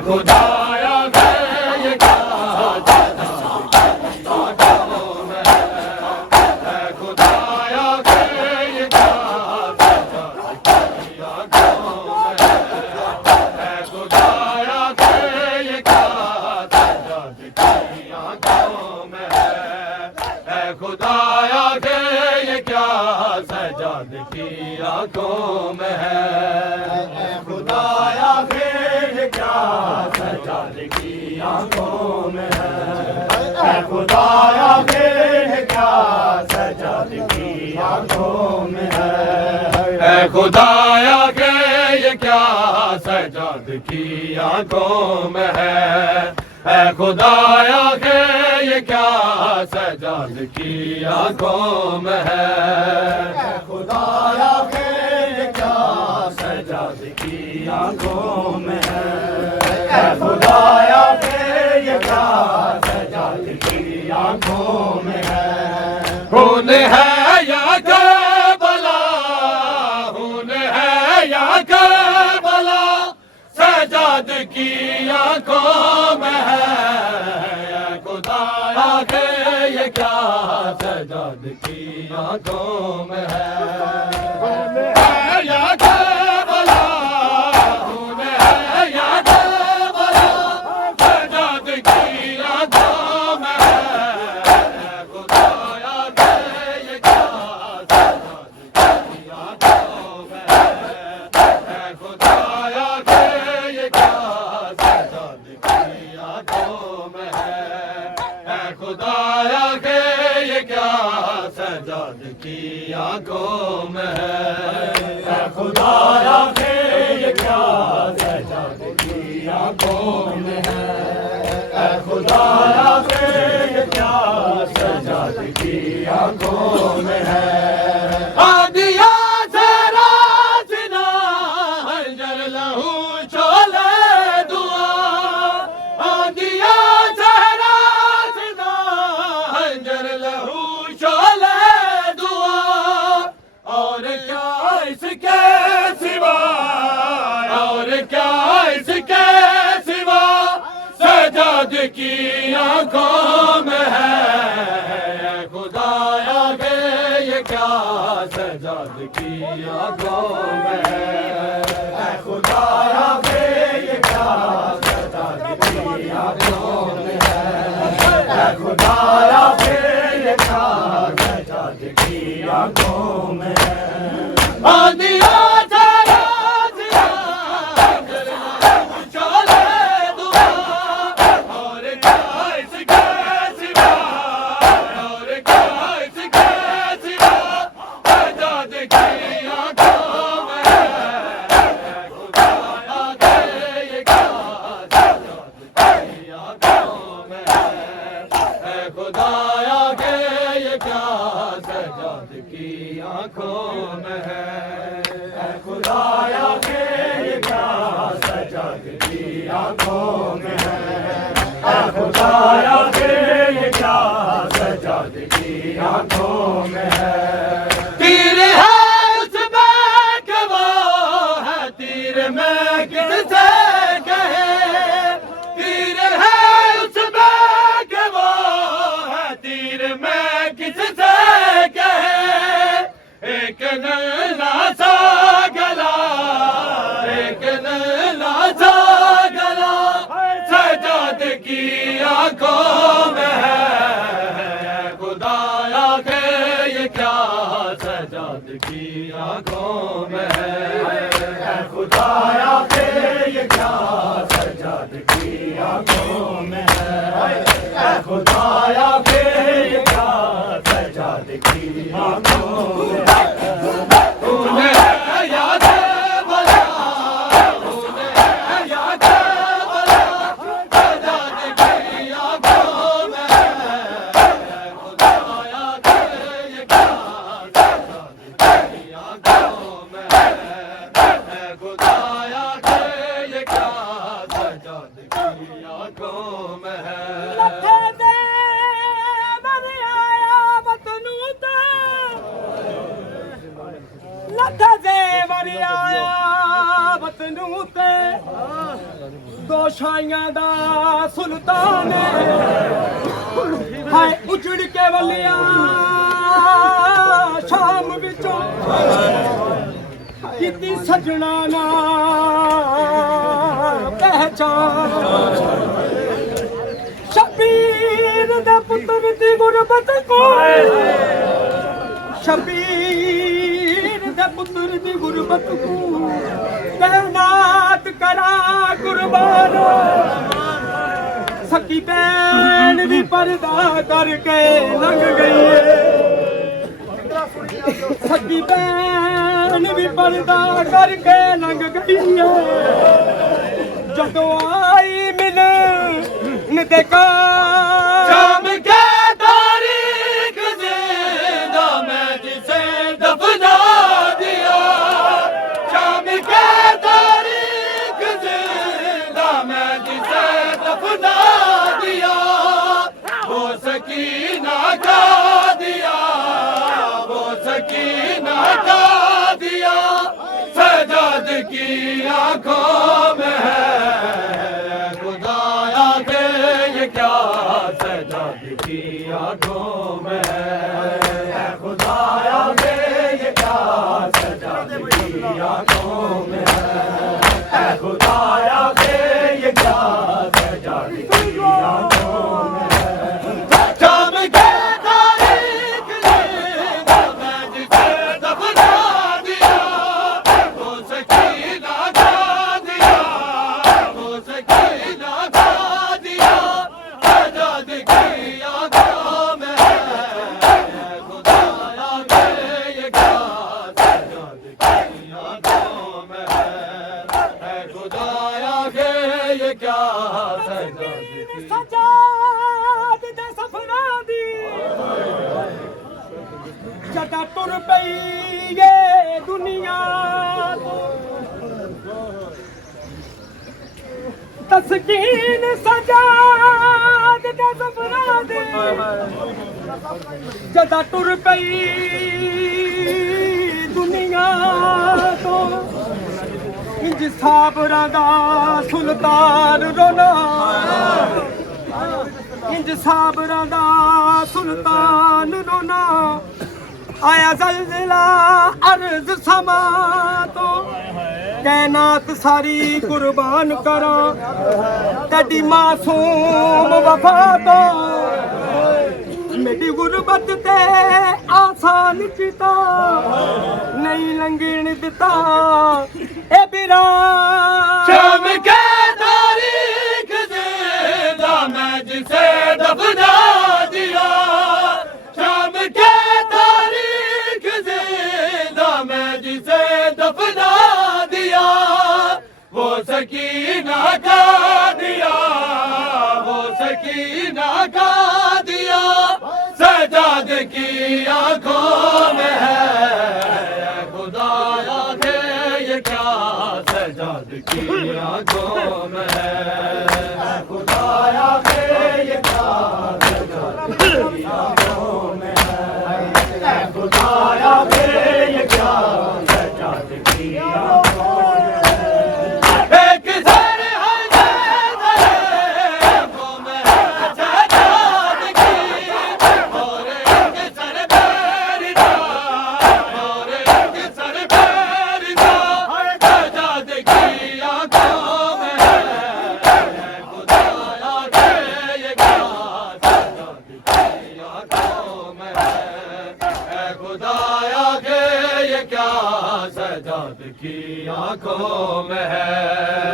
खुदाया गे ये क्या खुदाया गे ये क्या खुदाया गे ये क्या खुदाया गे ये क्या सजाद की आंखों में है खुदाया गे ये क्या सजाद की आंखों में है खुदाया गे ये क्या सजाद की आंखों में है खुदाया गे ये क्या सजाद की आंखों में है खुदाया गे ये क्या सजाद की आंखों में है खुदाया गे ये क्या सजाद की आंखों में है खुदाया गे ये क्या सजाद की आंखों में है खून है या करबला खून है या करबला सजाद की आंखों में है खुदाया गे ये क्या सजाद की आंखों में है खून है या करबला खून है या करबला सजाद की आंखों में है खुदाया गे ये क्या सजाद की आंखों में है खुदाया गे ये क्या सजाद की आंखों में है खुदाया गे ये क्या सजाद की आंखों में है खुदाया गे ये क्या सजाद की आंखों में है खुदाया गे ये क्या सजाद की आंखों में है आदिया से राजना हंजर लहू चोले दुआ आदिया से राजना हंजर लहू चोले दुआ और क्या इसके सिवा और क्या इसके सिवा सजाद की आंखों में है खुदाया गे ये क्या सजाद की आंखों में है खुदाया गे ये क्या सजाद की आंखों में है खुदाया गे ये क्या सजाद की आंखों में है आदिया खुदाया गे ये क्या सजाद की आंखों में है खुदाया गे ये क्या सजाद की आंखों में है खुदाया गे ये क्या सजाद की आंखों में है तीर है उसमें कि वो है तीर में किससे कहे तीर है उसमें कि वो है तीर में किससे कहे एक नैना सा गला एक नैना सा गला सजाद की आंखों में है खुदाया गे ये क्या सजाद की आंखों में है खुदाया गे ये क्या सजाद की आंखों में है खुदाया गे ये क्या सजाद की आंखों में है तूने याद बला तूने याद बला सजाद की आंखों में है खुदाया गे ये क्या सजाद की आंखों में है खुदाया गे ये क्या सजाद की आंखों में है लथ से वरी आया वतनू ते दो शाइयां दा सुल्तान हाय उजड़ के वलिया शाम विचों किती सजना ना पहचान शबीर दे पुत्र दी गुरबत को शबीर दे पुत्र दी गुरबत को तैनात करा कुर्बान सकी बैन भी पर्दा करके लंघ गई है सकी बैन भी पर्दा करके लंघ गई है जदों आई मिलन देखा शाम के तारीख जिंदा मैं जिसे दफना दिया शाम के तारीख जिंदा मैं जिसे दफना दिया वो सकीना का दिया वो सकीना का दिया सजाद की आंखों में है खुदाया के ये क्या सजाद की आंखों में है खुदाया के ये क्या सजाद की आंखों में है खुदाया के ये क्या सजाद की आंखों में है शाम के तारीख जिंदा मैं जिसे दफना दिया वो सकीना का दिया वो सकीना का दिया सजाद की आंखों में है खुदाया के ये क्या सजाद की आंखों में है खुदाया के ये क्या सजाद की सजाद दे सफरा दी जदा टुर पई ये दुनिया तो तस्कीन सजाद दे सफरा दी जदा टुर पई दुनिया तो इंज साबरा दा सुल्तान रोना इंज साबरा दा सुल्तान रोना आया जलजिला अर्ज समा तो कैनात सारी कुर्बान करा तेरी मासूम वफा तो मेरी गुरबत ते आसान चिता नहीं लंघन दिता ए बिरा शाम के तारीख जिंदा मैं जिसे दफना दिया शाम के तारीख जिंदा मैं जिसे दफना दिया वो सकीना का दिया वो सकीना का दिया सजाद की आंखों में है खुदाया के ये क्या सजाद की आंखों में है खुदाया के ये क्या सजाद की आंखों में है खुदाया के ये क्या सजाद की आंखों में है एक सर है वो में सजाद की और एक सर पैरिदा और एक सर पैरिदा सजाद की आंखों में है खुदाया के ये क्या सजाद की आंखों में है खुदाया के ये क्या सजाद की आंखों में है।